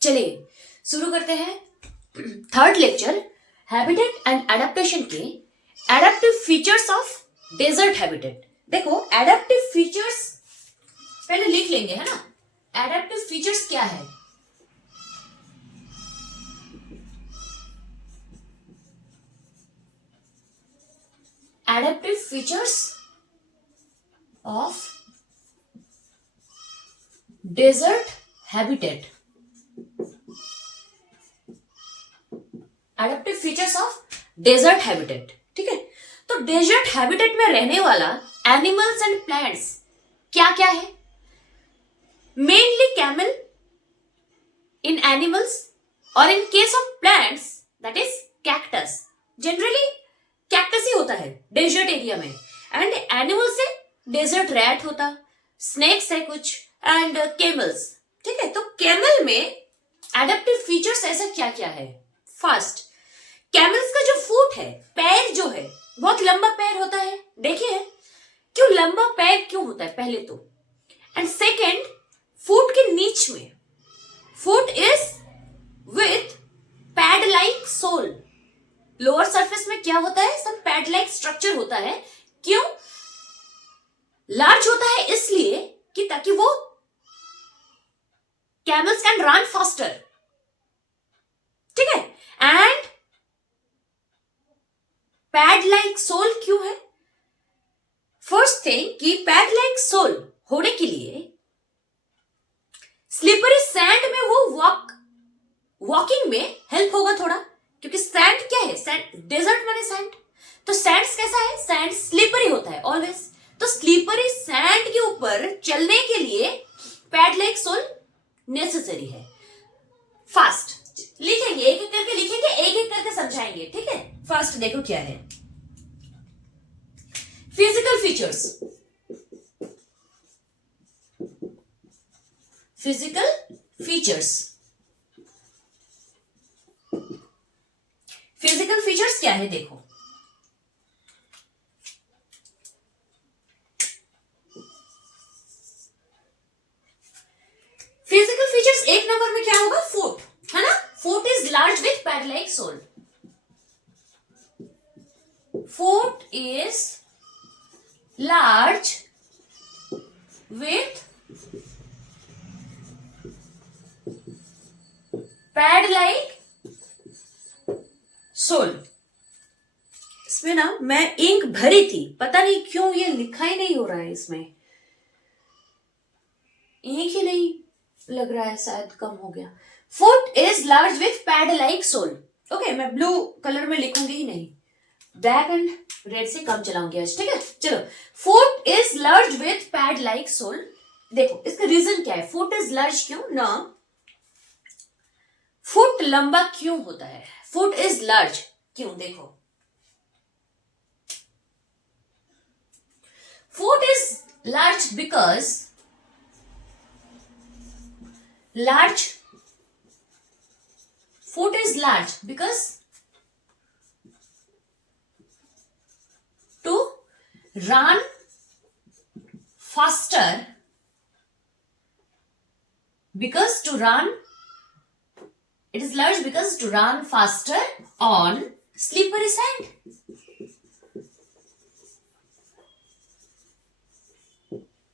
चलिए शुरू करते हैं third lecture habitat and adaptation के adaptive features of desert habitat. देखो एडेप्टिव फीचर्स पहले लिख लेंगे, है ना। एडेप्टिव फीचर्स क्या है? Adaptive features of desert habitat. Adaptive features of desert habitat, ठीक है। तो डेजर्ट हैबिटेट में रहने वाला एनिमल्स एंड प्लांट्स क्या क्या है? मेनली कैमल इन एनिमल्स और in case of plants that is cactus. Generally cactus ही होता है डेजर्ट एरिया में। एंड एनिमल से डेजर्ट रैट होता, स्नेक्स है कुछ, एंड कैमल्स, ठीक है। तो कैमल में एडेप्टिव फीचर्स ऐसा क्या क्या है? फर्स्ट, कैमल्स का जो फुट है, पैर जो है, बहुत लंबा पैर होता है। देखिए क्यों लंबा पैर क्यों होता है पहले तो। एंड सेकेंड, फुट के नीच में foot is with pad like sole. Lower surface में क्या होता है? सब पैड लाइक स्ट्रक्चर होता है। क्यों लार्ज होता है? इसलिए कि ताकि वो कैमल्स कैन रन फास्टर, ठीक है। एंड पैड लाइक सोल क्यों है? फर्स्ट थिंग कि पैड लाइक सोल होने के लिए स्लिपरी सैंड में वो वॉकिंग में हेल्प होगा थोड़ा, क्योंकि सैंड क्या है? सैंड, डेजर्ट माने सैंड। तो सैंड कैसा है? सैंड स्लिपरी होता है ऑलवेज। तो स्लिपरी सैंड के ऊपर चलने के लिए पैड लाइक सोल नेसेसरी है। फास्ट लिखेंगे, एक एक करके लिखेंगे, एक एक करके समझाएंगे, ठीक है। फर्स्ट देखो क्या है physical features. Physical features, physical features क्या है? देखो फिजिकल फीचर्स एक नंबर में क्या होगा? फुट, है ना। Foot is large with pad like sole. Foot is large with pad like sole. इसमें ना मैं इंक भरी थी, पता नहीं क्यों ये लिखा ही नहीं हो रहा है। इसमें इंक ही नहीं लग रहा है, शायद कम हो गया। Foot is large with pad like sole. Okay, मैं ब्लू कलर में लिखूंगी ही नहीं, ब्लैक एंड रेड से कम चलाऊंगी आज, ठीक है। चलो, foot is large with pad like sole. देखो इसका रीजन क्या है? फुट इज लार्ज क्यों ना? फुट लंबा क्यों होता है? फुट इज लार्ज क्यों? देखो foot is large because large foot is large because to run faster, because to run it is large because to run faster on slippery sand,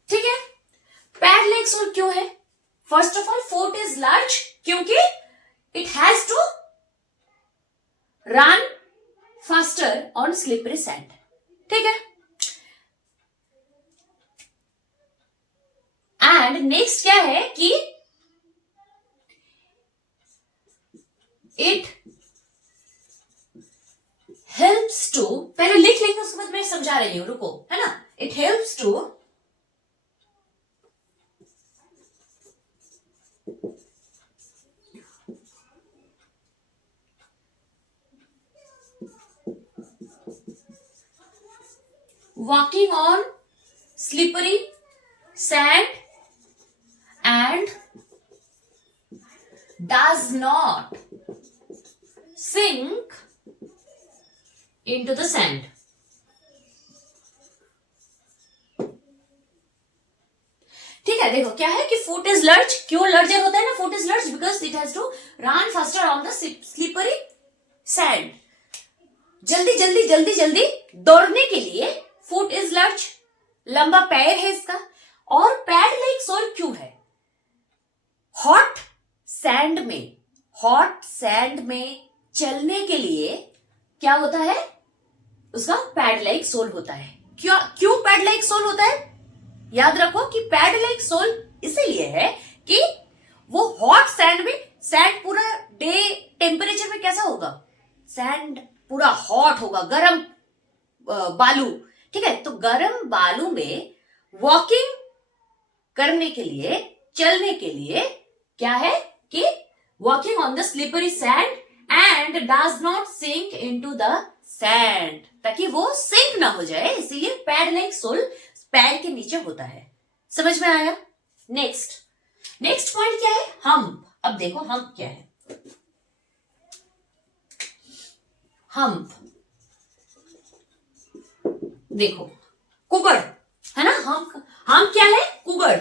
ठीक है। पैड लाइक सोल क्यों है? First of all foot is large क्योंकि it has to run faster on slippery sand, ठीक है। And next क्या है कि इट हेल्प्स टू, पहले लिख लेंगे उसके बाद मैं समझा रही हूं, रुको, है ना। It helps to walking on slippery sand and does not sink into the sand. ठीक है, देखो क्या है कि फुट इज लर्ज, क्यों लर्जर होता है ना foot is large, because it has to run faster on the slippery sand. जल्दी जल्दी जल्दी जल्दी दौड़ने के लिए फुट इज लर्ज, लंबा पैर है इसका। और पैड लाइक सोल क्यों है? हॉट सैंड में चलने के लिए क्या होता है, उसका पैड लाइक सोल होता है। क्यों पैड लाइक सोल होता है? याद रखो कि पैड लाइक सोल इसीलिए है कि वो हॉट सैंड में, सैंड पूरा डे टेम्परेचर में कैसा होगा, सैंड पूरा हॉट होगा, गरम बालू, ठीक है। तो गरम बालू में वॉकिंग करने के लिए, चलने के लिए क्या है कि walking on the slippery sand and does not sink into the sand, ताकि वो सिंक ना हो जाए, इसीलिए पैड लाइक सोल पैर के नीचे होता है। समझ में आया? नेक्स्ट पॉइंट क्या है? हम्प। अब देखो हम्प क्या है। हम्प देखो, कुबड़ है ना। हम क्या है? कुबड़,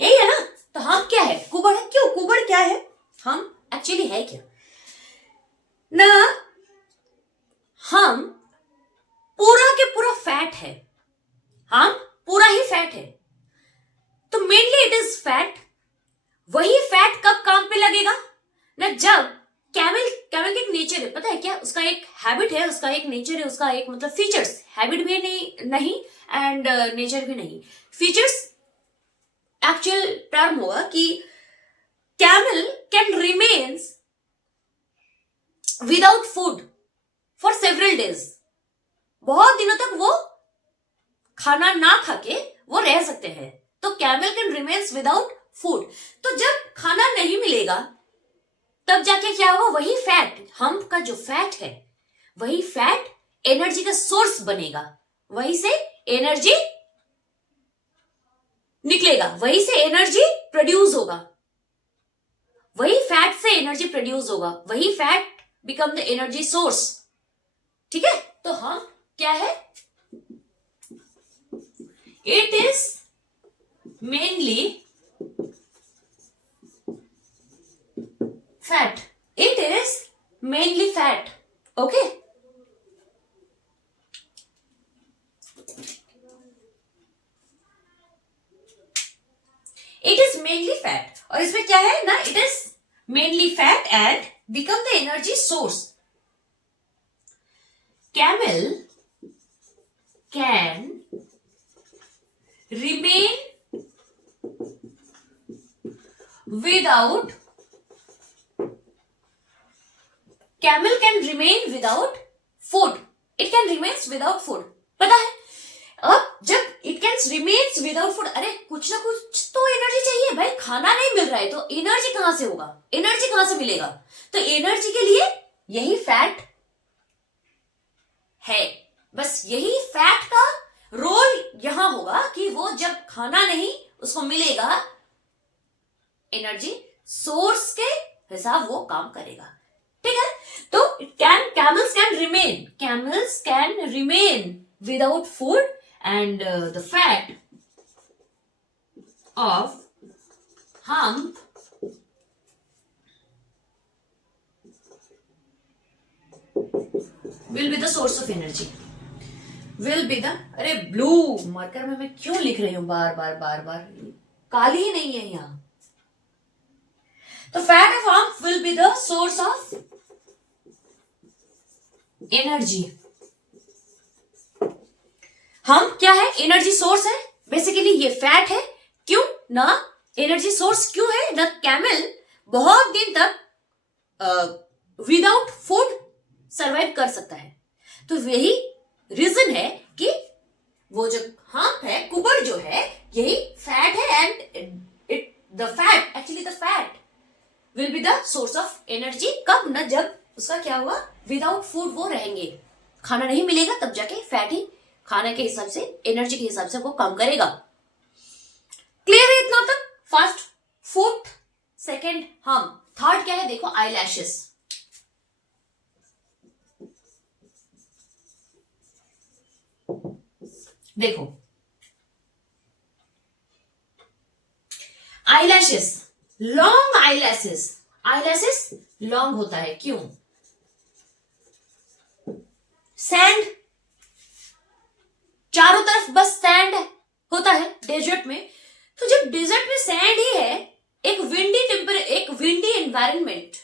यही है ना। तो हम क्या है? कुबड़ है। क्यों कुबड़ क्या है? हम एक्चुअली है क्या ना, हम पूरा के पूरा फैट है, हम पूरा ही फैट है। तो मेनली इट इज फैट। वही फैट कब काम पे लगेगा ना, जब कैमल का एक नेचर है, पता है क्या, उसका एक हैबिट है, उसका एक नेचर है, उसका एक मतलब फीचर्स, हैबिट भी नहीं एंड नेचर भी नहीं, फीचर्स एक्चुअल टर्म हुआ कि camel can remains without food for several days. बहुत दिनों तक वो खाना ना खा के वो रह सकते हैं। तो camel can remains without food. तो जब खाना नहीं मिलेगा तब जाके क्या होगा, वही फैट, हम्प का जो फैट है, वही फैट एनर्जी का सोर्स बनेगा, वहीं से एनर्जी निकलेगा, वहीं से एनर्जी प्रोड्यूस होगा, वही फैट से एनर्जी प्रोड्यूस होगा, वही fat become the energy source. ठीक है, तो हम क्या है, it is mainly fat. It is mainly fat. Okay. It is mainly fat. और इसमें क्या है ना, it is mainly fat and become the energy source. Camel can remain without Camel can remain without food. It can remains without food. पता है, अब जब it can remains without food, अरे कुछ ना कुछ तो एनर्जी चाहिए भाई, खाना नहीं मिल रहा है तो एनर्जी कहां से होगा, एनर्जी कहां से मिलेगा? तो एनर्जी के लिए यही फैट है। बस यही फैट का रोल यहां होगा कि वो जब खाना नहीं उसको मिलेगा, एनर्जी सोर्स के हिसाब वो काम करेगा। ठीक है, तो camels can remain without food and the fat of hump will be the source of energy. Will be the, अरे ब्लू मार्कर में मैं क्यों लिख रही हूं बार बार, काली ही नहीं है यहां। तो fat of hump will be the source of energy. हम क्या है, एनर्जी सोर्स है, बेसिकली ये फैट है। क्यों ना, एनर्जी सोर्स क्यों है ना, कैमल बहुत दिन तक विदाउट फूड सरवाइव कर सकता है। तो यही रीजन है कि वो जो हम्प है, कुबड़ जो है, यही फैट है and the fat will be the source of energy. कब ना, जब उसका क्या हुआ, विदाउट फूड वो रहेंगे, खाना नहीं मिलेगा, तब जाके फैट ही खाने के हिसाब से, एनर्जी के हिसाब से वो काम करेगा। क्लियर है इतना तक? फर्स्ट फुट, सेकंड हम, थर्ड क्या है देखो, आईलैशेस। देखो eyelashes, long eyelashes, eyelashes long होता है क्यों? सैंड, चारों तरफ बस सैंड होता है डेजर्ट में, तो जब डेजर्ट में सैंड ही है, एक विंडी एनवायरनमेंट,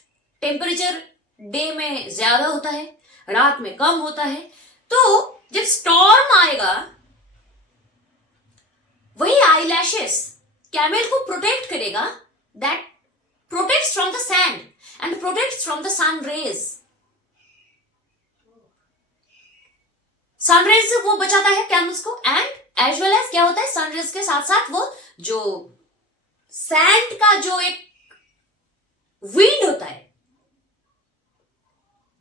टेम्परेचर डे में ज्यादा होता है, रात में कम होता है, तो जब स्टॉर्म आएगा, वही आईलैशेस कैमल को प्रोटेक्ट करेगा, that protects from the sand and protects from the sun rays. Sun rays से वो बचाता है कैमल्स को, एंड एज वेल एज क्या होता है, सनरेज के साथ साथ वो जो सैंड का जो एक विंड होता है,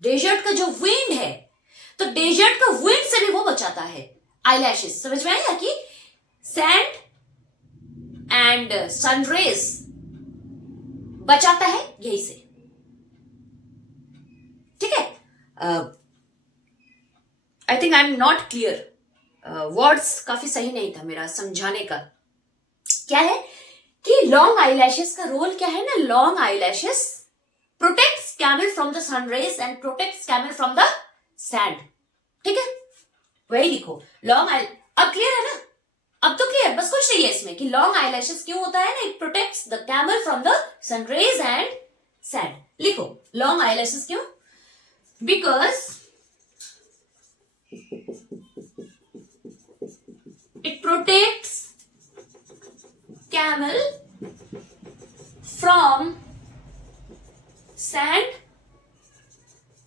डेजर्ट का जो विंड है, तो डेजर्ट का विंड से भी वो बचाता है आईलैशेस। समझ में आया कि सैंड एंड सनरेज बचाता है यही से, ठीक है। I think I am not clear, words काफी सही नहीं था मेरा समझाने का। क्या है कि लॉन्ग आईलैशेस का रोल क्या है ना, long eyelashes protects camel from the sun rays and protects camel from the sand, ठीक है। वही लिखो लॉन्ग आई, अब क्लियर है ना, अब तो क्लियर, बस कुछ नहीं है इसमें कि लॉन्ग आईलैशेस क्यों होता है ना, it protects the camel from the sun rays and sand. लिखो लॉन्ग आईलैशेस क्यों, because it protects camel from sand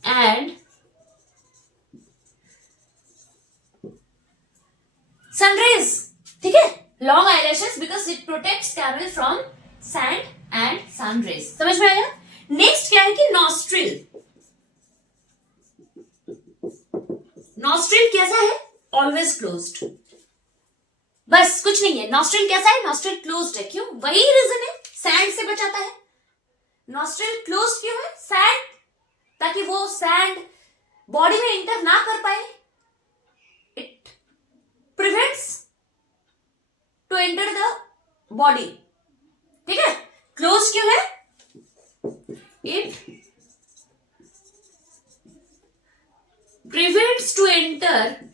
and sun rays, ठीक है। Long eyelashes because it protects camel from sand and sun rays. समझ में आया। Next क्या है कि नॉस्ट्रिल, नॉस्ट्रिल कैसा है, ऑलवेज क्लोज्ड, बस कुछ नहीं है। नॉस्ट्रिल कैसा है, नॉस्ट्रिल क्लोज्ड है, क्यों, वही रीजन है, सैंड से बचाता है। नॉस्ट्रिल क्लोज्ड क्यों है, सैंड, ताकि वो सैंड बॉडी में इंटर ना कर पाए, it prevents to enter the body, ठीक है। क्लोज क्यों है, it prevents to enter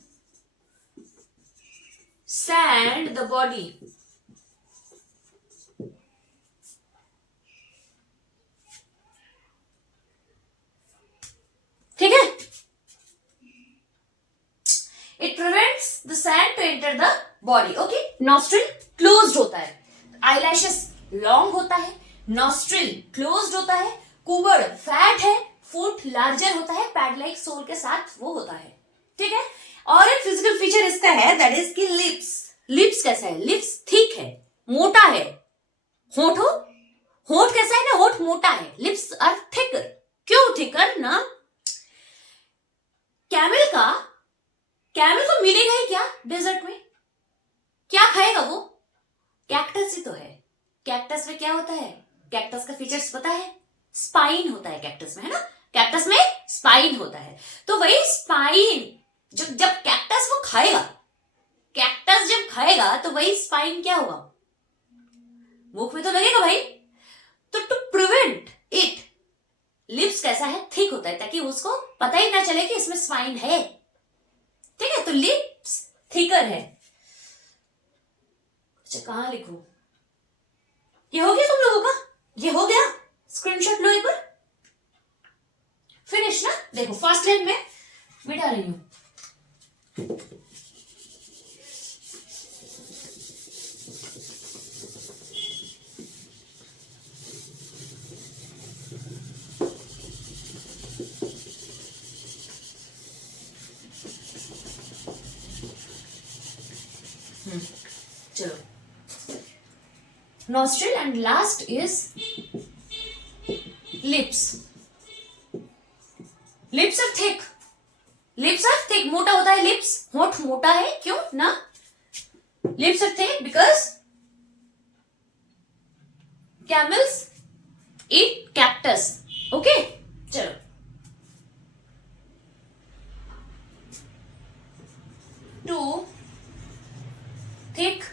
sand the body, ठीक है। It prevents the sand to enter the body, okay. Nostril closed होता है, आईलैशेस लॉन्ग होता है, नॉस्ट्रिल क्लोज्ड होता है, कुबड़ फैट है, फुट लार्जर होता है, पैड लाइक सोल के साथ वो होता है, ठीक है। और एक फिजिकल फीचर इसका है, दैट इज कि लिप्स, लिप्स कैसा है, लिप्स थिक है, मोटा है। होठ हो, होठ कैसा है ना, होठ मोटा है, लिप्स आर थिकर, क्यों थिकर ना, कैमल को मिलेगा ही क्या डेजर्ट में, क्या खाएगा वो, कैक्टस ही तो है। कैक्टस में क्या होता है, कैक्टस का फीचर्स पता है, स्पाइन होता है कैक्टस में, है ना, कैक्टस में स्पाइन होता है। तो वही स्पाइन जब कैक्टस वो खाएगा, कैक्टस जब खाएगा तो वही स्पाइन क्या होगा, मुख में तो लगेगा भाई। तो टू प्रिवेंट इट, लिप्स कैसा है, थिक होता है, ताकि उसको पता ही ना चले कि इसमें स्पाइन है, ठीक है। तो लिप्स थिकर है। अच्छा कहां लिखूं, ये हो गया तुम लोगों का, ये हो गया, स्क्रीनशॉट लो एक बार, फिनिश ना। देखो फर्स्ट लाइन में मिटा रही हूं, चलो। nostril and last is lips. Lips are thick. Lips are thick, मोटा होता है lips, होठ मोटा है, क्यों ना, lips are thick because camels eat cactus. Okay, चलो। Two thick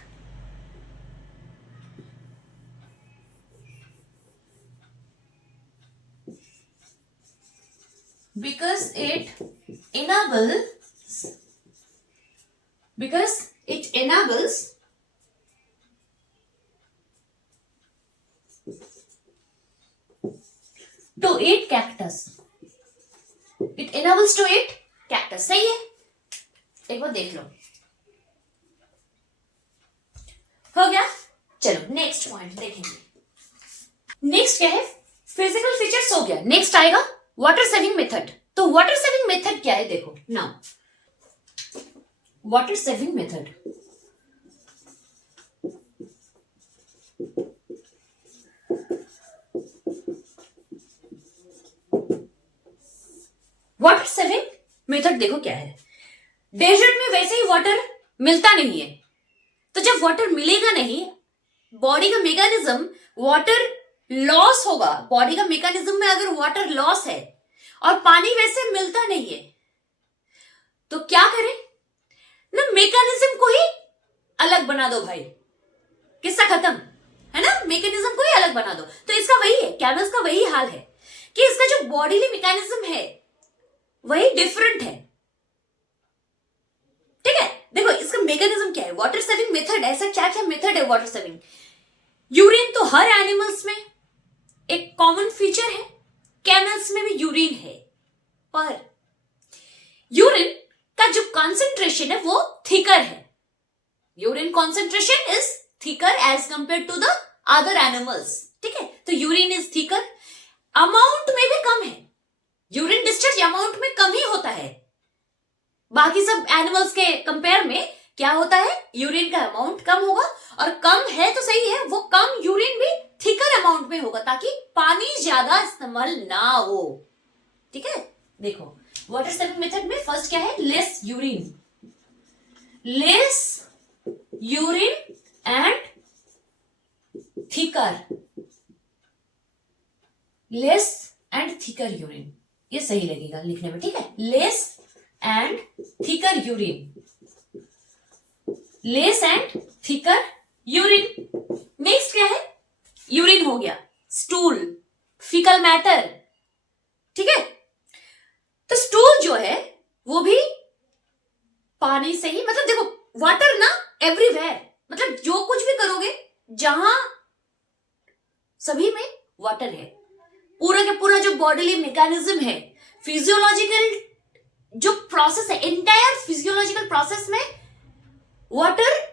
because it enables to eat cactus. It enables to eat cactus. सही है, एक बार देख लो, हो गया। चलो नेक्स्ट पॉइंट देखेंगे। नेक्स्ट क्या है, फिजिकल फीचर्स हो गया। नेक्स्ट आएगा वाटर सेविंग मेथड। तो वाटर सेविंग मेथड क्या है, देखो now water saving method, water saving method देखो क्या है। डेजर्ट में वैसे ही वाटर मिलता नहीं है, तो जब वाटर मिलेगा नहीं, बॉडी का मैकेनिज्म वाटर लॉस होगा। बॉडी का मैकेनिज्म में अगर वाटर लॉस है और पानी वैसे मिलता नहीं है, तो क्या करें ना, मैकेनिज्म को ही अलग बना दो भाई, किस्सा खत्म है ना। मैकेनिज्म को ही अलग बना दो। तो इसका वही है, कैमल्स का वही हाल है कि इसका जो बॉडीली मैकेनिज्म है वही डिफरेंट है। ठीक है, देखो इसका मैकेनिज्म क्या है, वाटर सेविंग मेथड। ऐसा क्या क्या मेथड है वाटर सेविंग। यूरिन तो हर एनिमल्स में एक कॉमन फीचर है, कैमल्स में भी यूरिन है, पर यूरिन का जो कॉन्सेंट्रेशन है वो थिकर है। Urine concentration is thicker as compare to the other animals. ठीक है, तो यूरिन इज थिकर, अमाउंट में भी कम है। यूरिन डिस्चार्ज अमाउंट में कम ही होता है, बाकी सब एनिमल्स के कंपेयर में क्या होता है, यूरिन का अमाउंट कम होगा, और कम है तो सही है, वो कम यूरिन भी थिकर अमाउंट में होगा ताकि पानी ज्यादा इस्तेमाल ना हो। ठीक है, देखो वाटर सेविंग मेथड में फर्स्ट क्या है, less urine and thicker, less and thicker urine, ये सही लगेगा लिखने में। ठीक है, less and thicker urine, less and thicker urine. Next क्या है, यूरिन हो गया, स्टूल, फीकल मैटर। ठीक है, तो स्टूल जो है वो भी पानी से ही, मतलब देखो वाटर ना एवरीवेयर, मतलब जो कुछ भी करोगे जहां सभी में वाटर है। पूरा के पूरा जो बॉडीली मैकेनिज्म है, फिजियोलॉजिकल जो प्रोसेस है, एंटायर फिजियोलॉजिकल प्रोसेस में वाटर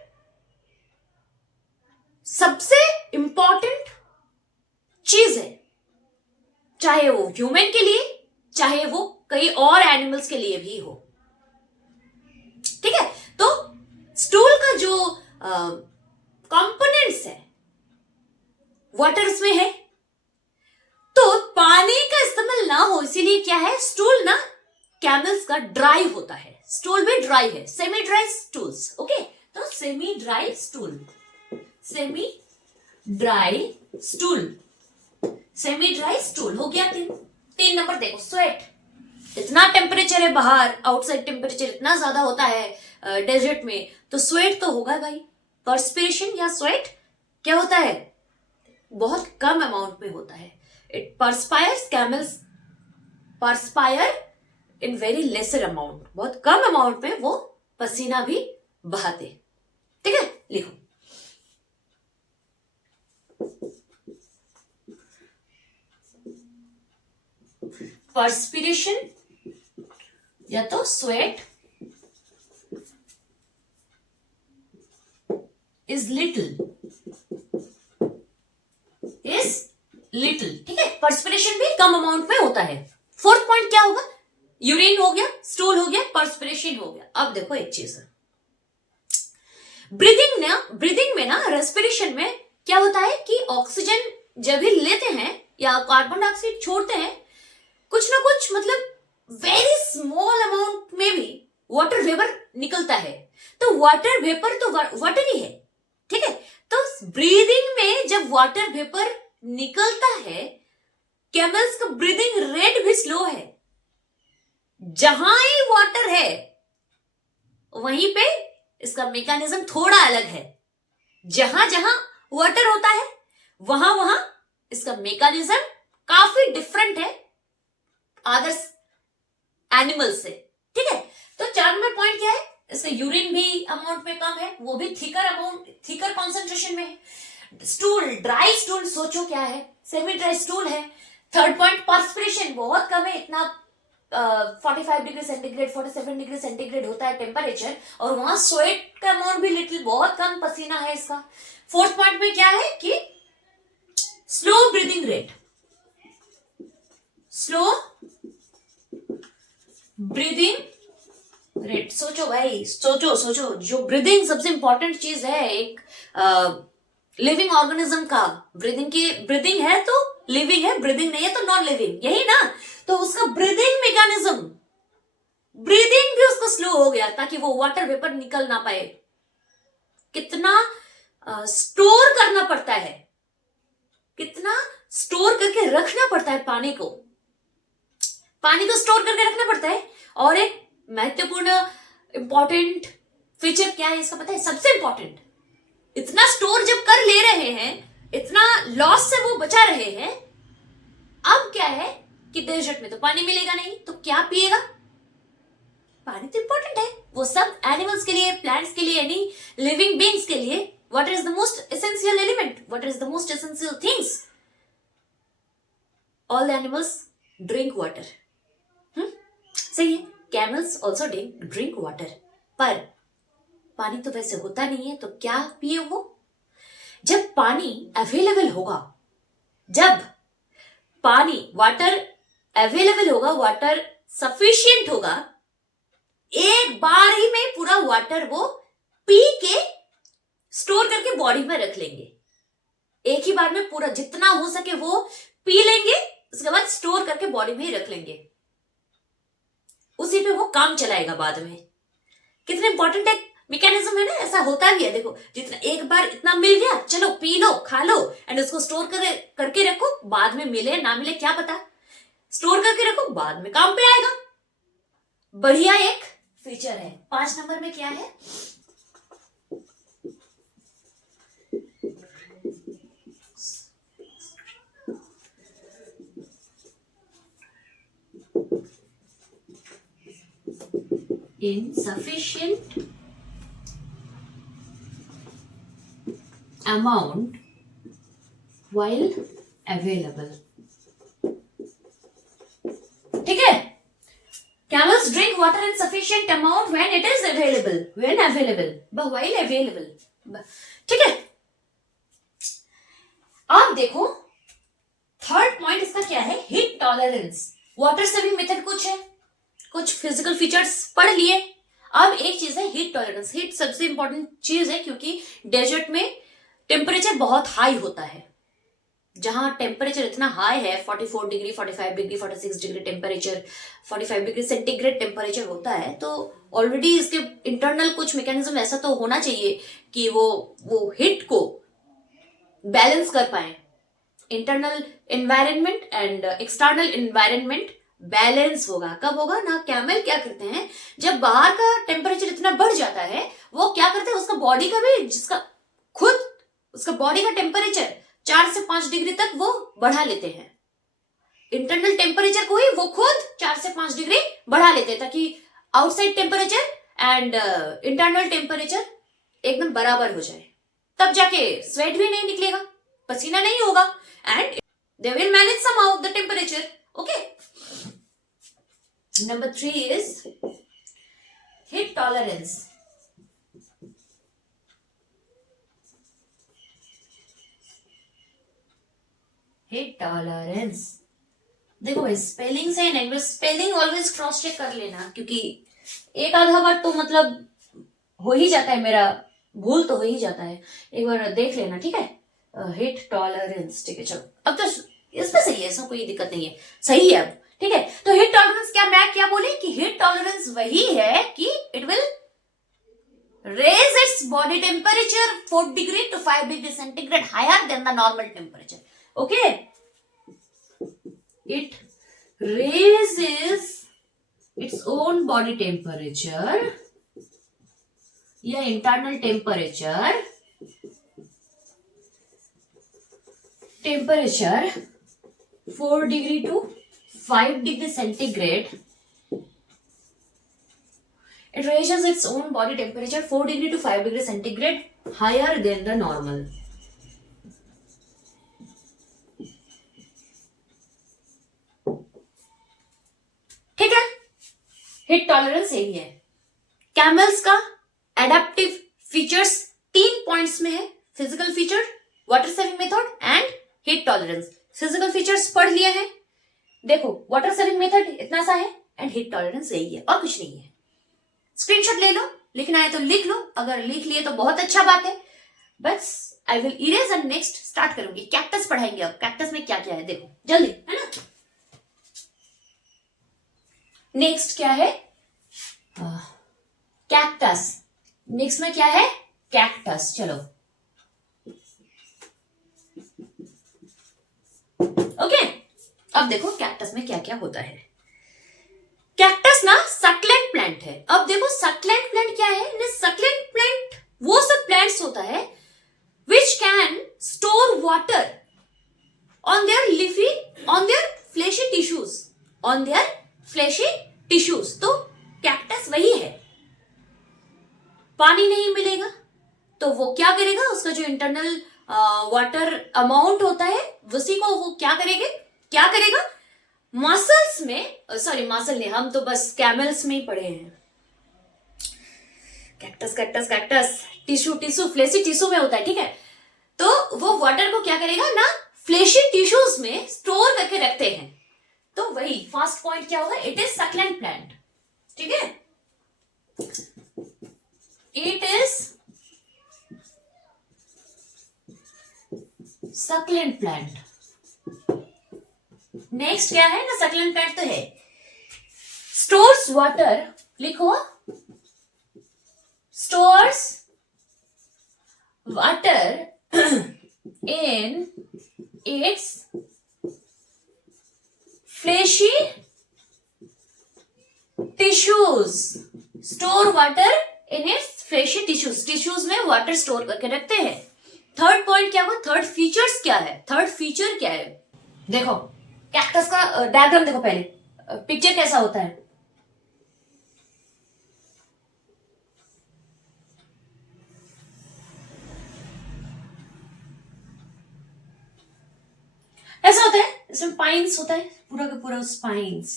सबसे इंपॉर्टेंट चीज है, चाहे वो ह्यूमन के लिए, चाहे वो कई और एनिमल्स के लिए भी हो। ठीक है, तो स्टूल का जो कंपोनेंट्स है वाटर उसमें है, तो पानी का इस्तेमाल ना हो, इसीलिए क्या है, स्टूल ना कैमल्स का ड्राई होता है। स्टूल भी ड्राई है, सेमी ड्राई स्टूल्स। ओके, तो semi dry stool, semi dry stool, semi dry stool हो गया। तीन नंबर देखो, स्वेट। इतना टेम्परेचर है बाहर, आउटसाइड टेम्परेचर इतना ज्यादा होता है डेजर्ट में, तो स्वेट तो होगा भाई। पर्सपिरेशन या स्वेट क्या होता है, बहुत कम अमाउंट में होता है। It perspires, camels perspire in very lesser amount, बहुत कम अमाउंट में वो पसीना भी बहाते। ठीक है, लिखो पर्सपिरेशन या तो स्वेट इज लिटिल, ठीक है, पर्सपिरेशन भी कम अमाउंट में होता है। फोर्थ पॉइंट क्या होगा, यूरिन हो गया, स्टूल हो गया, पर्सपिरेशन हो गया। अब देखो एक चीज, ब्रीदिंग में ना, रेस्पिरेशन में क्या होता है कि ऑक्सीजन जब भी लेते हैं या कार्बन डाइऑक्साइड छोड़ते हैं, कुछ ना कुछ मतलब वेरी स्मॉल अमाउंट में भी वाटर वेपर निकलता है। तो वाटर वेपर तो वाटर ही है। ठीक है, तो ब्रीदिंग में जब वाटर वेपर निकलता है, कैमल्स का ब्रीदिंग रेट भी स्लो है। जहां ही वाटर है वहीं पे इसका मैकेनिज्म थोड़ा अलग है। जहां जहां वाटर होता है वहां वहां इसका मैकेनिज्म काफी डिफरेंट है अदर एनिमल से, ठीक है। तो 4 नंबर पॉइंट क्या है, इसका यूरिन भी अमाउंट में कम है, वो भी थिकर कॉन्सेंट्रेशन में है। स्टूल, ड्राई स्टूल सोचो क्या है, सेमी ड्राई स्टूल है। थर्ड पॉइंट, पर्सपिरेशन बहुत कम है, इतना 45 डिग्री सेंटीग्रेड 47 डिग्री सेंटीग्रेड होता है टेम्परेचर, और वहां स्वेट का अमाउंट भी लिटिल बहुत कम पसीना है इसका। फोर्थ पॉइंट में क्या है कि slow breathing rate, slow breathing rate. सोचो भाई, सोचो जो ब्रीदिंग सबसे इंपॉर्टेंट चीज है एक लिविंग ऑर्गेनिज्म का। ब्रीदिंग है तो लिविंग है, ब्रीदिंग नहीं है तो नॉन लिविंग, यही ना। तो उसका ब्रीदिंग मैकेनिज्म, ब्रीदिंग भी उसका स्लो हो गया ताकि वो वाटर वेपर निकल ना पाए। कितना स्टोर करना पड़ता है, कितना स्टोर करके रखना पड़ता है पानी को स्टोर करके रखना पड़ता है। और एक महत्वपूर्ण इंपॉर्टेंट फीचर क्या है इसका पता है, सबसे इंपॉर्टेंट, इतना स्टोर जब कर ले रहे हैं, इतना लॉस से वो बचा रहे हैं, अब क्या है कि डेजर्ट में तो पानी मिलेगा नहीं, तो क्या पिएगा, पानी तो इंपॉर्टेंट है। वो सब एनिमल्स के लिए, प्लांट्स के लिए, एनी लिविंग बींग्स के लिए what is the most essential element, what is the most essential things, all the animals drink water. सही है, कैमल्स ऑल्सो ड्रिंक वाटर, पर पानी तो वैसे होता नहीं है, तो क्या पिए वो। जब पानी अवेलेबल होगा, जब पानी वाटर अवेलेबल होगा, वाटर सफिशिएंट होगा, एक बार ही में पूरा वाटर वो पी के स्टोर करके बॉडी में रख लेंगे। एक ही बार में पूरा जितना हो सके वो पी लेंगे, उसके बाद स्टोर करके बॉडी में ही रख लेंगे, उसी पे वो काम चलाएगा बाद में। कितने इंपॉर्टेंट एक मैकेनिज्म है ना, ऐसा होता भी है। देखो, जितना एक बार इतना मिल गया, चलो पी लो, खा लो, एंड उसको स्टोर करके रखो, बाद में मिले ना मिले क्या पता, स्टोर करके रखो, बाद में काम पे आएगा। बढ़िया एक फीचर है। 5 नंबर में क्या है, insufficient amount while available, ठीक है। Camels drink water in sufficient amount when it is available, but while available, ठीक है। अब देखो थर्ड पॉइंट इसका क्या है, हीट टॉलरेंस। वाटर से भी मेथड कुछ है, कुछ फिजिकल फीचर्स पढ़ लिए, अब एक चीज है हीट टॉलरेंस। हीट सबसे इंपॉर्टेंट चीज है, क्योंकि डेजर्ट में टेम्परेचर बहुत हाई होता है। जहां टेम्परेचर इतना हाई है, 44 degree 45 degree 46 degree temperature, 45 degree centigrade temperature होता है, तो ऑलरेडी इसके इंटरनल कुछ मैकेनिज्म ऐसा तो होना चाहिए कि वो हीट को बैलेंस कर पाए। Internal environment and external environment balance होगा, कब होगा ना। कैमल क्या करते हैं, जब बाहर का टेम्परेचर इतना बढ़ जाता है, वो क्या करते हैं, उसका बॉडी का भी, उसका बॉडी का टेम्परेचर 4 से 5 डिग्री तक वो बढ़ा लेते हैं। इंटरनल टेम्परेचर को ही वो खुद 4 से 5 डिग्री बढ़ा लेते हैं, ताकि outside temperature and internal temperature एकदम बराबर हो जाए। तब जाके स्वेट भी नहीं निकलेगा, पसीना नहीं होगा, and they will manage somehow the temperature. Okay, number 3 is heat tolerance. heat tolerance, देखो भाई, स्पेलिंग से नहीं, स्पेलिंग ऑलवेज क्रॉस चेक कर लेना, क्योंकि एक आधा बार तो मतलब हो ही जाता है, मेरा भूल तो हो ही जाता है, एक बार देख लेना, ठीक है। हीट टॉलरेंस, ठीक है, चलो अब तो इसमें सही है, इसमें कोई दिक्कत नहीं है, सही है अब, ठीक है। तो हीट टॉलरेंस मैं क्या बोले कि हीट टॉलरेंस वही है कि it will raise its body temperature 4 degree to 5 degree centigrade higher than the normal temperature. Okay, it raises its own body temperature या internal temperature 4 degree to 5 degree centigrade It raises its own body temperature 4 degree to 5 degree centigrade higher than the normal. ठीक है, heat tolerance यही है. Camels का adaptive features 3 points में है. Physical feature, water saving method and heat tolerance. Physical features पढ़ लिए हैं. देखो वाटर सेविंग मेथड इतना सा है एंड हीट टॉलरेंस यही है और कुछ नहीं है. स्क्रीनशॉट ले लो, लिखना है तो लिख लो, अगर लिख लिए तो बहुत अच्छा बात है. बस I will erase and next start करूंगी. कैक्टस पढ़ाएंगे. अब कैक्टस में क्या क्या है देखो जल्दी, है ना. नेक्स्ट क्या है, कैक्टस. नेक्स्ट में क्या है, कैक्टस. चलो ओके. अब देखो कैक्टस में क्या क्या होता है. कैक्टस ना सक्लेंट प्लांट है. अब देखो सक्लेंट प्लांट क्या है. सक्लेंट प्लांट वो सब प्लांट्स होता है which can store water on their leafy, on their fleshy tissues, on their fleshy tissues. तो कैक्टस वही है. पानी नहीं मिलेगा तो वो क्या करेगा, उसका जो इंटरनल वाटर अमाउंट होता है उसी को वो क्या करेगा मसल्स में, सॉरी मसल नहीं, हम तो बस कैमल्स में ही पढ़े हैं. Cactus cactus cactus tissue tissue fleshy tissue में होता है. ठीक है, तो वो वाटर को क्या करेगा ना फ्लेशी टिश्यूज में स्टोर करके रखते हैं. तो वही फर्स्ट पॉइंट क्या होगा, इट इज सक्लेंट प्लांट. ठीक है, it is succulent plant. Next क्या है ना, सक्लेंट प्लांट तो है स्टोर्स वाटर. लिखो stores water in its fleshy tissues. Store water in its fleshy tissues. Tissues में वाटर स्टोर करके रखते हैं. थर्ड पॉइंट क्या हुआ, थर्ड फीचर्स क्या है. थर्ड फीचर क्या है, देखो कैक्टस का डायग्राम देखो. पहले पिक्चर कैसा होता है. ऐसा होता है, इसमें पाइन्स होता है, पूरा का पूरा स्पाइन्स.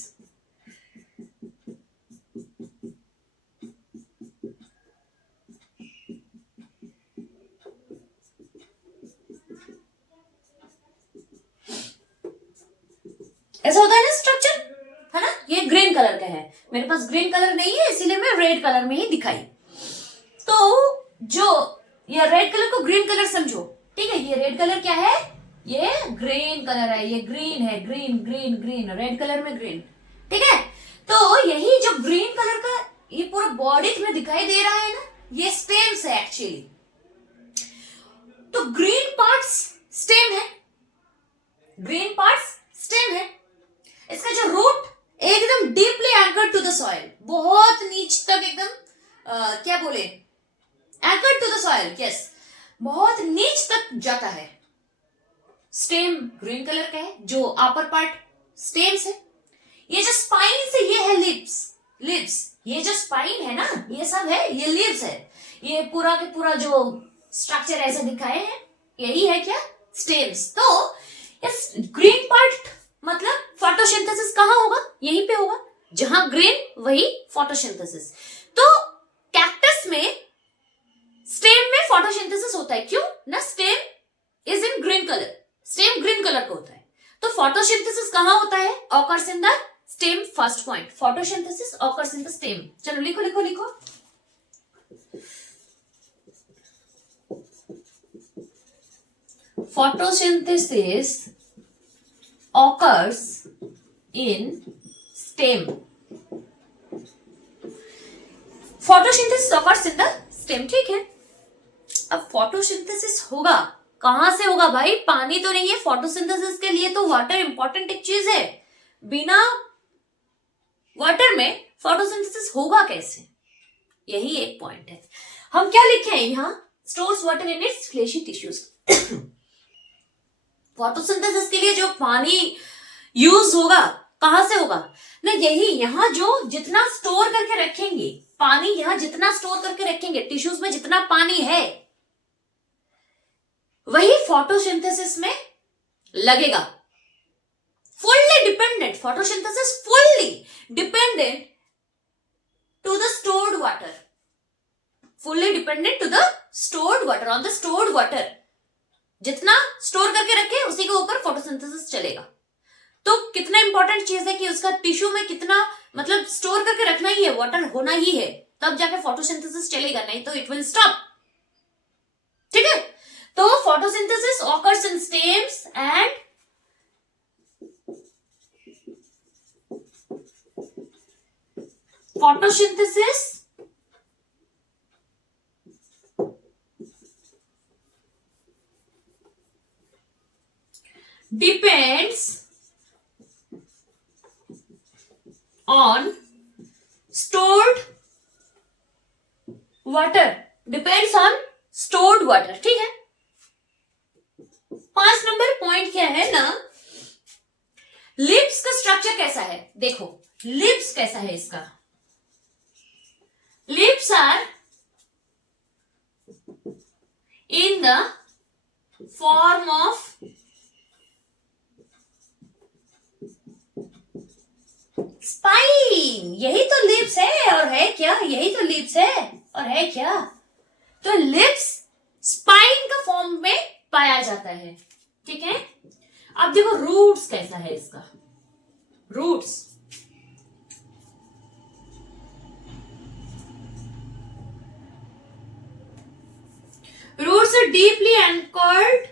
ऐसा होता है ना स्ट्रक्चर, है ना. ये ग्रीन कलर का है, मेरे पास ग्रीन कलर नहीं है इसीलिए मैं रेड कलर में ही दिखाई. तो जो ये रेड कलर को ग्रीन कलर समझो. ठीक है, ये रेड कलर क्या है, ये ग्रीन कलर है. ये ग्रीन है, green green green, red colour में ग्रीन. ठीक है, तो यही जो ग्रीन कलर का ये पूरा बॉडी में दिखाई दे रहा है ना, ये स्टेम्स है एक्चुअली. तो ग्रीन पार्ट्स स्टेम है, ग्रीन पार्ट्स स्टेम है. इसका जो रूट एकदम deeply anchored to the soil, बहुत नीच तक एकदम क्या बोले, anchored to the soil. Yes, बहुत नीच तक जाता है. स्टेम ग्रीन कलर का है, जो अपर पार्ट स्टेम्स है. ये जो स्पाइन है ये है लिप्स. ये जो स्पाइन है ना ये सब है, ये लिप्स है. ये पूरा के पूरा जो स्ट्रक्चर ऐसे दिखाए हैं यही है क्या, स्टेम्स. तो यस, ग्रीन पार्ट मतलब फोटोसिंथेसिस कहाँ होगा, यहीं पे होगा. जहां ग्रीन वही फोटोसिंथेसिस. तो कैक्टस में स्टेम में फोटोसिंथेसिस होता है. क्यों ना, stem is in green colour, stem green colour का होता है. तो फोटोसिंथेसिस कहां होता है, occurs in the stem. First point, photosynthesis occurs in the stem. चलो लिखो लिखो लिखो. Photosynthesis occurs in stem. Photosynthesis occurs in the stem. ठीक है, अब फोटोसिंथेसिस होगा कहां से होगा भाई, पानी तो नहीं है. फोटोसिंथेसिस के लिए तो वाटर इंपॉर्टेंट एक चीज है. बिना वाटर में फोटोसिंथेसिस होगा कैसे, यही एक पॉइंट है. हम क्या लिखे हैं यहां, stores water in its fleshy tissues. Photosynthesis के लिए जो पानी यूज होगा कहां से होगा ना, यही यहां जो जितना स्टोर करके रखेंगे पानी यहां जितना स्टोर करके रखेंगे, टिश्यूज में जितना पानी है वही फोटोसिंथेसिस में लगेगा। Fully dependent, photosynthesis fully dependent to the stored water, fully dependent to the stored water, on the stored water. जितना स्टोर करके रखे उसी के ऊपर फोटोसिंथेसिस चलेगा। तो कितना इंपॉर्टेंट चीज है कि उसका टिश्यू में कितना मतलब स्टोर करके रखना ही है, वाटर होना ही है, तब जाके फोटोसिंथेसिस चलेगा, नहीं तो इट विल स्टॉप। ठीक है, तो photosynthesis occurs in stems and photosynthesis depends on stored water, depends on stored water। ठीक है, 5 नंबर पॉइंट क्या है ना, लिप्स का स्ट्रक्चर कैसा है। देखो लिप्स कैसा है इसका, lips are in the form of spine। यही तो लिप्स है और है क्या, यही तो लिप्स है और है क्या। तो लिप्स स्पाइन का फॉर्म में पाया जाता है। ठीक है, अब देखो रूट्स कैसा है इसका, roots roots are deeply anchored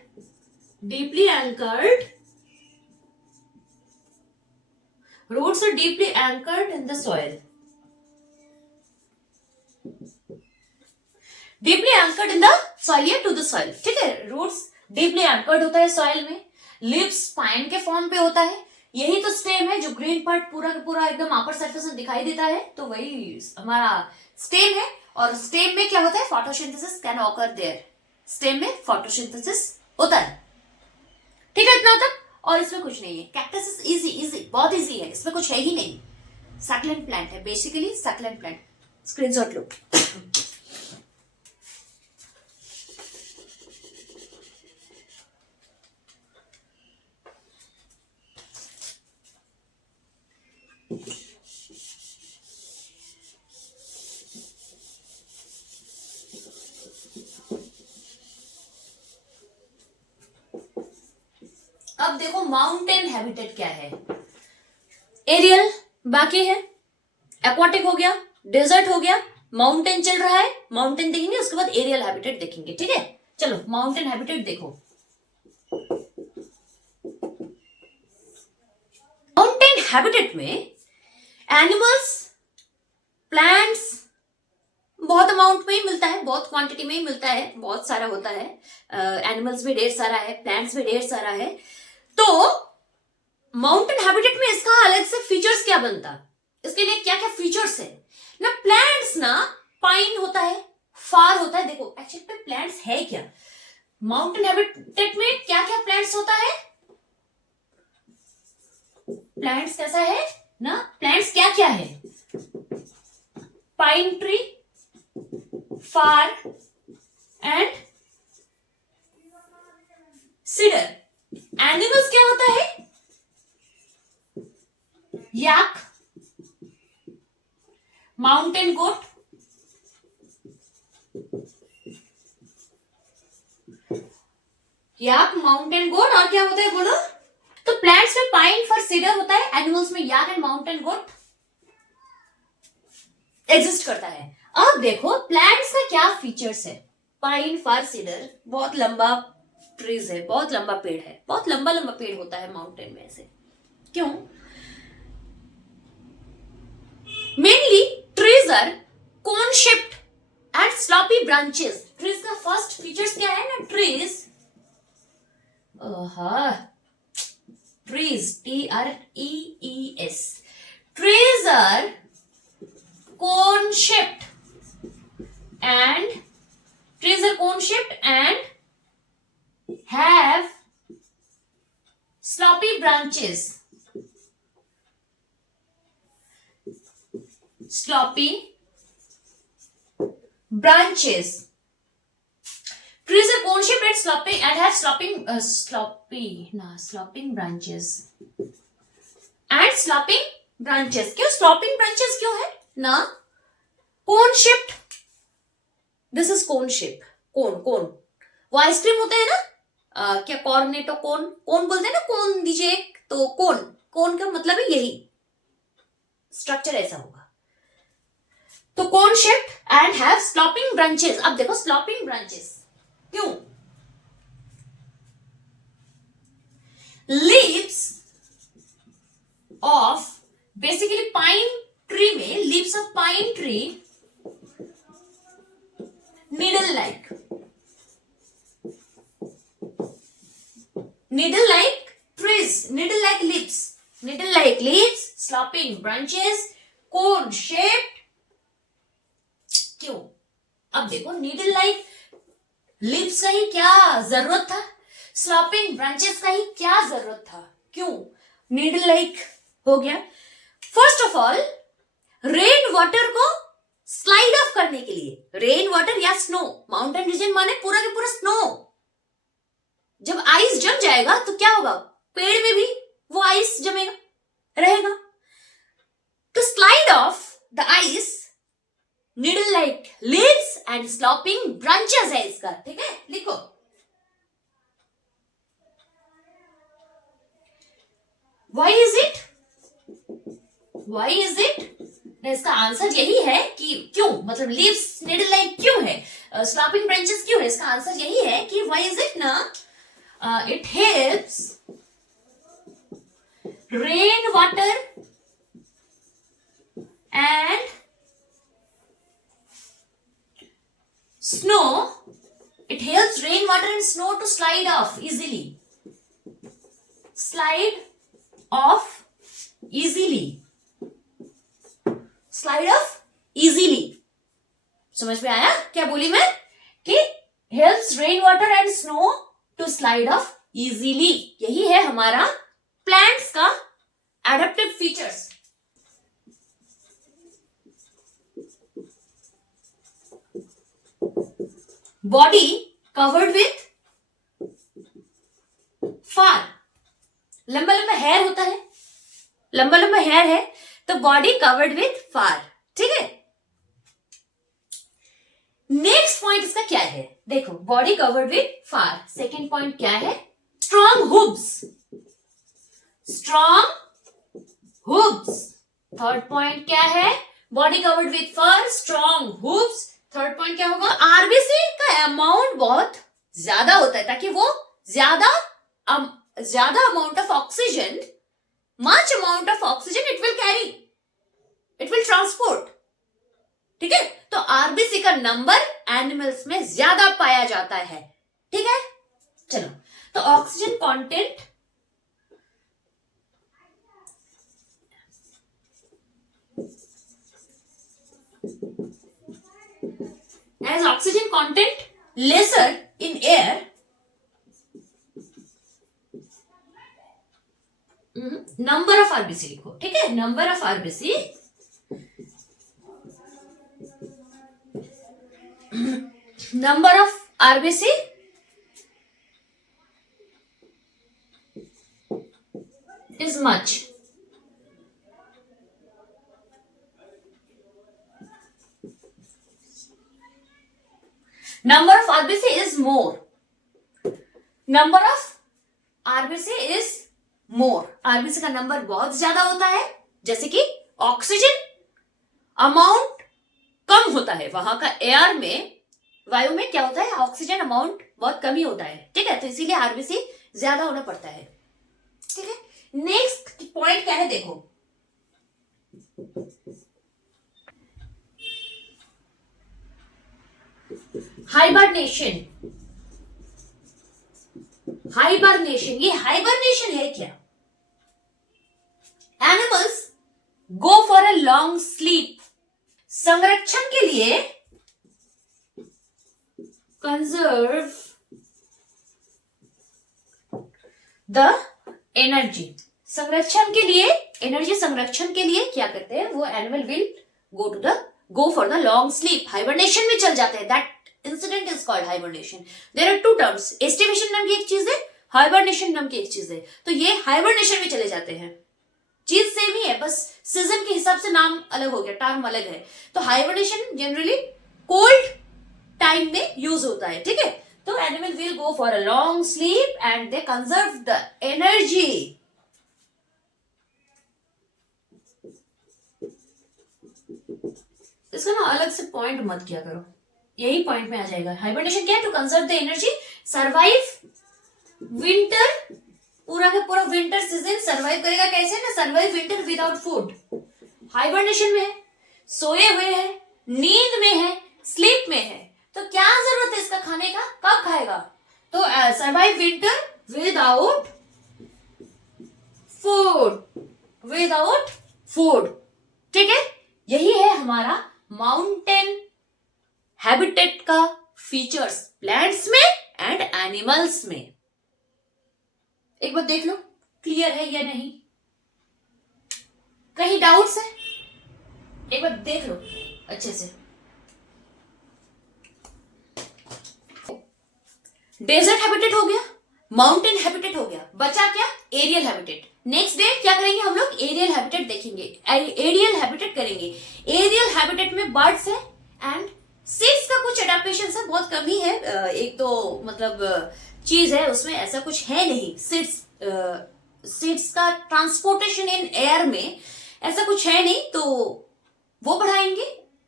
roots are deeply anchored in the soil, deeply anchored in the soil या to the soil। ठीक है, roots deeply anchored होता है सॉइल में, लिप्स स्पाइन के फॉर्म पे होता है, यही तो स्टेम है जो ग्रीन पार्ट पूरा का पूरा एकदम अपर सरफेस में दिखाई देता है, तो वही हमारा स्टेम है। और स्टेम में क्या होता है, photosynthesis can occur there, stem में फोटोसिंथेसिस होता है। ठीक है, इतना तक, और इसमें कुछ नहीं है। कैक्टस इज इजी, बहुत इजी है, इसमें कुछ है ही नहीं। सक्लेंट प्लांट है, बेसिकली सक्लेंट प्लांट। स्क्रीनशॉट लो। अब देखो माउंटेन हैबिटेट क्या है। एरियल बाकी है, एक्वाटिक हो गया, डेजर्ट हो गया, माउंटेन चल रहा है, माउंटेन देखेंगे, उसके बाद एरियल हैबिटेट देखेंगे। ठीक है, चलो माउंटेन हैबिटेट देखो। माउंटेन हैबिटेट में एनिमल्स, प्लांट्स बहुत अमाउंट में ही मिलता है, बहुत क्वांटिटी में ही मिलता है, बहुत सारा होता है। एनिमल्स भी ढेर सारा है, प्लांट्स भी ढेर सारा है। तो माउंटेन हैबिटेट में इसका अलग से फीचर्स क्या बनता, इसके लिए क्या क्या फीचर्स है ना। प्लांट्स ना, पाइन होता है, फार होता है। देखो एक्चुअली पे प्लांट्स है क्या, माउंटेन हैबिटेट में क्या क्या प्लांट्स होता है, प्लांट्स कैसा है ना, प्लांट्स क्या क्या है, pine tree, far and cedar. Animals क्या होता है, याक, माउंटेन गोट, याक, माउंटेन गोट, और क्या होता है बोलो। तो प्लांट्स में पाइन, फर, सीडर होता है, एनिमल्स में yak and mountain goat exist करता है। अब देखो प्लांट्स का क्या फीचर्स है। पाइन, फर, सीडर बहुत लंबा ट्रीज है, बहुत लंबा पेड़ है, बहुत लंबा लंबा पेड़ होता है माउंटेन में से। क्यों? Mainly trees are cone shaped and sloppy branches. Trees का फर्स्ट फीचर्स क्या है ना, trees trees, Trees, trees are cone shaped and have sloppy branches, sloppy branches. Trees are cone shaped and have sloping branches. And sloping branches. क्यों sloping branches क्यों है ना? Cone shaped. This is cone shape. Cone. वो ice cream होते हैं ना, क्या Cornetto कोन बोलते हैं ना, कोन दीजिए एक, तो कोन का मतलब है यही स्ट्रक्चर ऐसा होगा. तो cone shape and have sloping branches. अब देखो स्लॉपिंग ब्रांचेस क्यों? Leaves of basically pine tree में, leaves of pine tree needle like trees, needle like leaves, sloping branches, cone shaped. क्यों? अब देखो needle like leaves का ही क्या जरूरत था, sloping branches का ही क्या जरूरत था, क्यों needle like हो गया? First of all rain water को स्लाइड ऑफ करने के लिए, रेन वाटर या स्नो, माउंटेन रीजन माने पूरा के पूरा स्नो, जब आइस जम जाएगा तो क्या होगा, पेड़ में भी वो आइस जमेगा रहेगा. To slide off the ice needle like leaves and sloping branches है इसका. ठीक है, लिखो. Why is it? इसका आंसर यही है कि क्यों, मतलब लीव्स नीडल लाइक क्यों है, स्लॉपिंग ब्रांचेस क्यों है. इसका आंसर यही है कि व्हाई इज इट ना, it helps rain water and snow, it helps rain water and snow to slide off easily. Slide off easily. समझ में आया क्या बोली मैं? कि helps rain water and snow to slide off easily. यही है हमारा plants का adaptive features. Body covered with fur. लंबा लंबा हेयर होता है, लंबा लंबा हेयर है तो बॉडी कवर्ड विथ फार. ठीक है, नेक्स्ट पॉइंट इसका क्या है, देखो body covered with fur. Second point क्या है, स्ट्रॉन्ग हुब्स. थर्ड पॉइंट क्या है, body covered with fur, strong hooves. Third point क्या होगा, आरबीसी का अमाउंट बहुत ज्यादा होता है ताकि वो ज्यादा amount of oxygen, much amount of oxygen it will carry, it will transport. ठीक है, तो आरबीसी का नंबर एनिमल्स में ज्यादा पाया जाता है. ठीक है, चलो तो oxygen content, as oxygen content lesser in air, number of RBC लिखो. ठीक है, number of RBC is much. Number of RBC is more. Number of RBC is more. RBC का नंबर बहुत ज्यादा होता है, जैसे कि ऑक्सीजन अमाउंट कम होता है. वहां का एयर में, वायु में क्या होता है, ऑक्सीजन अमाउंट बहुत कम ही होता है. ठीक है, तो इसीलिए आरबीसी ज्यादा होना पड़ता है. ठीक है, नेक्स्ट पॉइंट क्या है, देखो हाइबरनेशन. ये हाइबरनेशन है क्या, animals go for a long sleep. संरक्षण के लिए, कंजर्व द एनर्जी. संरक्षण के लिए, एनर्जी संरक्षण के लिए क्या करते हैं वो, animal will go to the go for the long sleep, hibernation में चल जाते हैं. That incident is called hibernation. There are two terms. Estivation नाम की एक चीज है, hibernation नाम की एक चीज है. तो ये hibernation में चले जाते हैं. चीज सेम ही है, बस सीजन के हिसाब से नाम अलग हो गया, टर्म अलग है. तो हाइबरनेशन जनरली कोल्ड टाइम में यूज होता है. ठीक है, तो animal will go for a long sleep and they conserve the energy. इसका ना अलग से पॉइंट मत किया करो, यही पॉइंट में आ जाएगा. हाइबरनेशन क्या है? To conserve the energy, survive winter, पूरा का पूरा विंटर सीजन सर्वाइव करेगा. कैसे ना, survive winter without food. Hibernation में है, सोए हुए है, नींद में है, स्लीप में है. तो क्या जरूरत है इसका खाने का? कब खाएगा? तो survive winter without food, without food. ठीक है, यही है हमारा माउंटेन हैबिटेट का फीचर्स, प्लांट्स में एंड एनिमल्स में. एक बार देख लो क्लियर है या नहीं, कहीं डाउट्स है? एक बार देख लो अच्छे से. डेजर्ट हैबिटेट हो गया, माउंटेन हैबिटेट हो गया, बचा क्या? Aerial habitat. नेक्स्ट डे क्या करेंगे हम लोग? एरियल हैबिटेट देखेंगे, एरियल हैबिटेट करेंगे. एरियल हैबिटेट में बर्ड्स है एंड सीड्स का कुछ एडाप्टेशन है, बहुत कम ही है. एक तो मतलब चीज है उसमें, ऐसा कुछ है नहीं. सीड्स का ट्रांसपोर्टेशन इन एयर में ऐसा कुछ है नहीं, तो वो बढ़ाएंगे.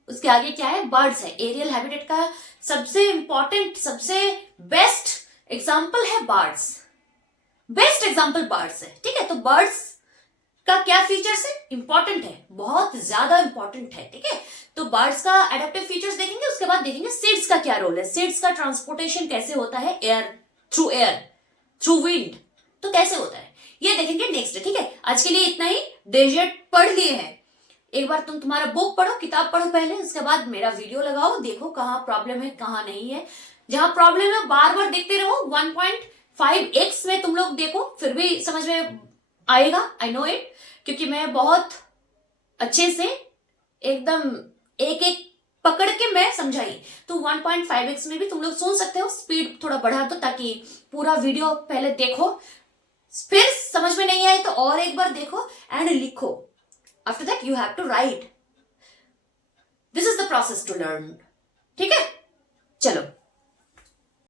उसके आगे क्या है? बर्ड्स है. एरियल हैबिटेट का सबसे इंपॉर्टेंट, सबसे बेस्ट एग्जाम्पल है बर्ड्स. बेस्ट एग्जाम्पल बर्ड्स है. ठीक है, तो बर्ड्स का क्या फीचर्स है? इंपॉर्टेंट है, बहुत ज्यादा इंपॉर्टेंट है. ठीक है, तो बर्ड्स का एडेप्टिव फीचर्स देखेंगे. उसके बाद देखेंगे सीड्स का क्या रोल है, सीड्स का ट्रांसपोर्टेशन कैसे होता है एयर थ्रू विंड, तो कैसे होता है ये देखेंगे नेक्स्ट डे. ठीक है, आज के लिए इतना ही. डेजर्ट पढ़ लिए हैं, एक बार तुम्हारा बुक पढ़ो, किताब पढ़ो पहले, उसके बाद मेरा वीडियो लगाओ, देखो कहाँ प्रॉब्लम है कहाँ नहीं है. जहां प्रॉब्लम है बार बार देखते रहो. 1.5x में तुम लोग देखो, फिर भी समझ में आएगा. आई नो इट, क्योंकि मैं बहुत अच्छे से एकदम एक एक पकड़ के मैं समझाई. तो 1.5x में भी तुम लोग सुन सकते हो. स्पीड थोड़ा बढ़ा दो ताकि पूरा वीडियो पहले देखो, फिर समझ में नहीं आए तो और एक बार देखो एंड लिखो. After that you have to write. This is the process to learn. ठीक है, चलो.